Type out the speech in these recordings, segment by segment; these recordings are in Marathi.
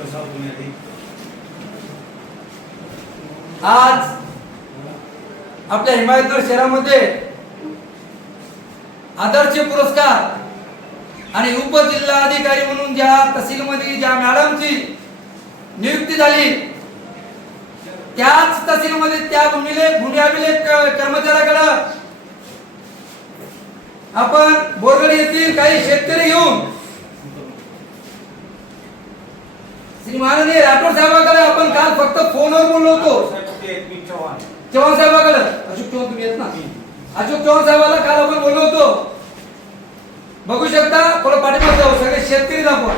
आज आपल्या हिमायतनगर शहरामध्ये आदर्श पुरस्कार आणि उपजिल्हाधिकारी म्हणून ज्या तहसीलमध्ये ज्या मॅडमची नियुक्ती झाली त्याच तहसीलमध्ये त्या भूमी अभिलेख कर्मचाऱ्याकडे आपण बोरगड येथील काही शेतकरी घेऊन श्री माननीय राठोड साहेबांकडे आपण काल फक्त फोनवर बोललो होतो. चव्हाण साहेबांकडे अशोक चव्हाण तुम्ही येत ना अशोक चव्हाण साहेबाला काल आपण बोललो होतो. बघू शकता थोडं पाठीमागे जाऊ सगळे शेतकरी दाखवा.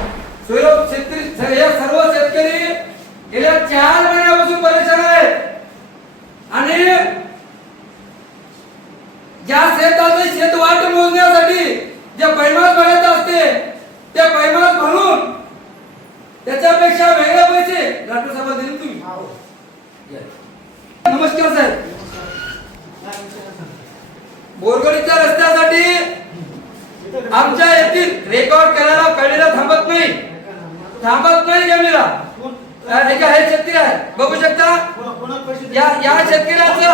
शेतकरी सर्व शेतकरी गेल्या 4 महिन्यापासून परेशान आहेत आणि ज्या शेताचे शेतवाट मोजण्यासाठी जे पैमास भरायचे असते ते पैमास भरून त्याच्यापेक्षा वेगळे पैसे राठोड साहेब दिले तुम्ही. नमस्कार साहेब. बोरगडीच्या रस्त्यासाठी आमच्या येथील रेकॉर्ड करायला कॅमेरा थांबत नाही कॅमेरा. हे शेतकरी आहे बघू शकता. या शेतकऱ्याचं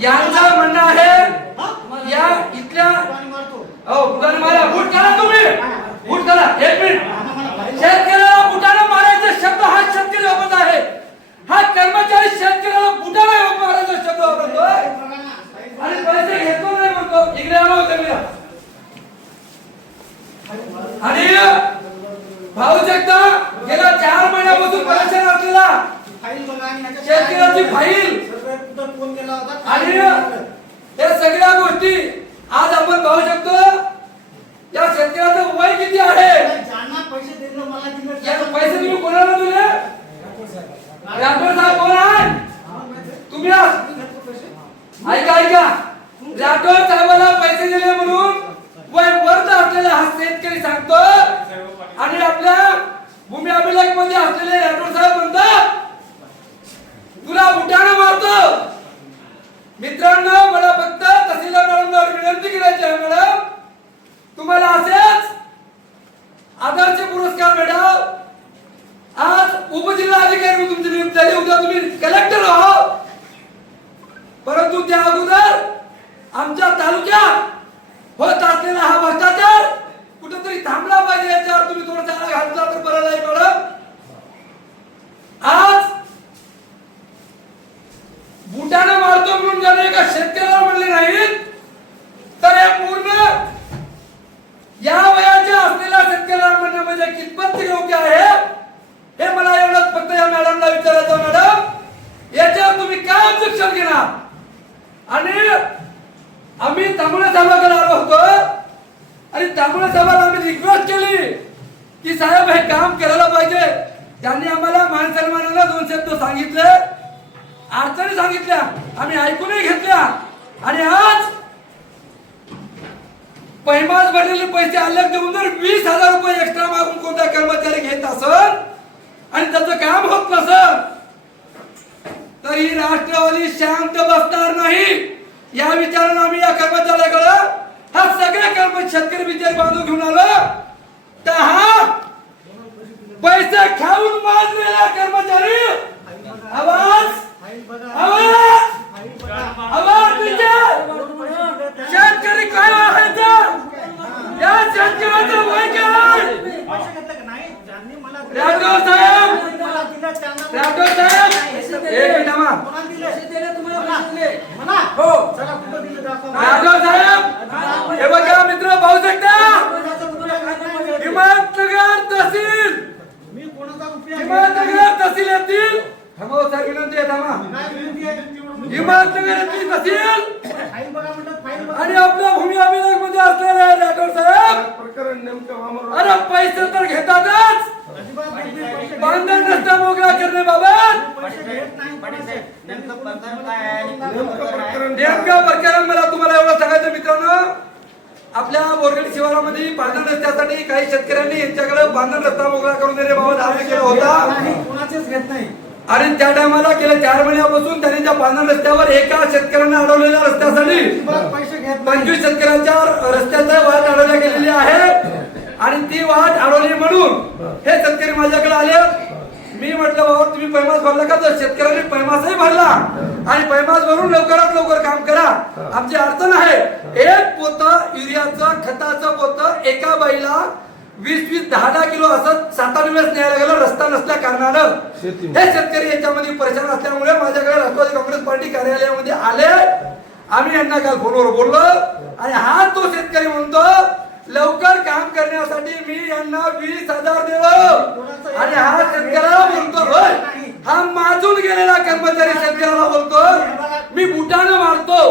यांचं म्हणणं आहे या इथल्या बुटाने मारा. बूट करा तुम्ही बूट करा. 1 मिनिट. शेतकऱ्याला बुटाने मारायचा शब्द हा शेतकरी वापरत आहे. हा कर्मचारी शेतकऱ्याला बुटाने मारायचा शब्द वापरतोय आणि पैसे घेतो नाही म्हणतो. इकडे आलो कॅमेरा आणि पाहू शकता गेल्या 4 महिन्यापासून परेशान असलेला शेतकऱ्याची फाईल आणि या सगळ्या गोष्टी आज आपण पाहू शकतो. या शेतकऱ्याचं वय किती आहे. पैसे तुम्ही कोणाला दिले. राठोड साहेब कोण आहे तुम्ही. ऐका राठोड साहेबांना पैसे दिले म्हणून वय वर्ध असलेला हा शेतकरी सांगतो आणि आपल्या भूमी अभिलेख मध्ये असलेले राठोड साहेब म्हणतात तुला बुटाने मारतो. मित्रांनो मला फक्त तहसीलदार मॅडमला विनंती करायची आहे. मॅडम तुम्हाला असेच आदर्श पुरस्कार मिळाव. आज उपजिल्हाधिकारी म्हणून तुमची नियुक्ती झाली. उद्या तुम्ही कलेक्टर आहो परंतु त्या अगोदर आमच्या तालुक्यात होत असलेला हा भ्रष्टाचार कुठेतरी थांबला पाहिजे. याच्यावर तुम्ही थोडं चारा घालता तर बरं नाही. मॅडम आज बुटाने मारतो म्हणून जर एका शेतकऱ्याला म्हणले नाहीत तर हे पूर्ण या वयाच्या असलेल्या शेतकऱ्याला म्हणणं म्हणजे कितपत योग्य आहे हे मला एवढंच फक्त या मॅडमला विचारायचं. मॅडम याच्यावर तुम्ही काय ऑब्जेक्शन घेणार. आणि आम्ही तांबळे साहेबांकडे आलो होतो आणि तांबळे साहेबांना आम्ही रिक्वेस्ट केली की साहेब हे काम करायला पाहिजे. त्यांनी आम्हाला मान सन्मानाला 2 शब्द सांगितले अडचणी सांगितल्या आम्ही ऐकूनही घेतल्या आणि आज पैमास भरलेले पैसे अलग देऊन जर 20,000 रुपये एक्स्ट्रा मागून कोणता कर्मचारी घेत असेल आणि त्याचं काम होत नसेल तर ही राष्ट्रवादी शांत बसणार नाही. या विचाराने आम्ही या कर्मचाऱ्याकडे हा सगळे शेतकरी विचार बांधून घेऊन आलो. तर हा पैसे खाऊन माजलेला कर्मचारी आवाज शेतकरी काय व्हायचा. या शेतकऱ्याचं वय काय. राठोड साहेब एक मिनिट थांबा. राठोड साहेब हे बघा मित्र पाहू शकता हिमायतनगर तहसील येथील थांबा सर विनंती आहे थांबा. हिमायतनगर येथील तहसील आणि आपल्या भूमी अभिलेख मध्ये असलेले राठोड साहेब प्रकरण नेमकं अरे पैसे तर घेतातच बांधण रस्ता मोकळा करण्याबाबत नेमकं प्रकरण मला तुम्हाला एवढं सांगायचं मित्रांनो. आपल्या बोरगड शिवारामध्ये बांधण रस्त्यासाठी काही शेतकऱ्यांनी यांच्याकडे बांधण रस्ता मोकळा करून देण्याबाबत अर्ज केला होता आणि त्या टायमाला गेल्या 4 महिन्यापासून त्यांनी त्या बांधण रस्त्यावर एका शेतकऱ्यांना अडवलेल्या रस्त्यासाठी 25 शेतकऱ्यांच्या रस्त्याचा वाट अडवल्या गेलेली आहे आणि ती वाट अडवली म्हणून हे शेतकरी माझ्याकडे आले. मी म्हटलं बाबा तुम्ही पैमास भरला का, तर शेतकऱ्यांनी पैमासही भरला आणि पैमास भरून लवकरात लवकर काम करा. आमची अडचण आहे, एक पोतं युरियाचं खताचं पोतं एका बाईला 20-20, 10-10 किलो असं 7-8 वेळेस न्यायला गेलं रस्ता नसल्या कारणानं. हे शेतकरी याच्यामध्ये परेशान असल्यामुळे माझ्याकडे राष्ट्रवादी काँग्रेस पार्टी कार्यालयामध्ये आले. आम्ही यांना काल फोनवर बोललो आणि हा तो शेतकरी म्हणतो लवकर काम करण्यासाठी मी यांना 20,000 देऊ आणि हा शेतकऱ्याला बोलतो हा माजून गेलेला कर्मचारी शेतकऱ्याला बोलतो मी बुटानं मारतो.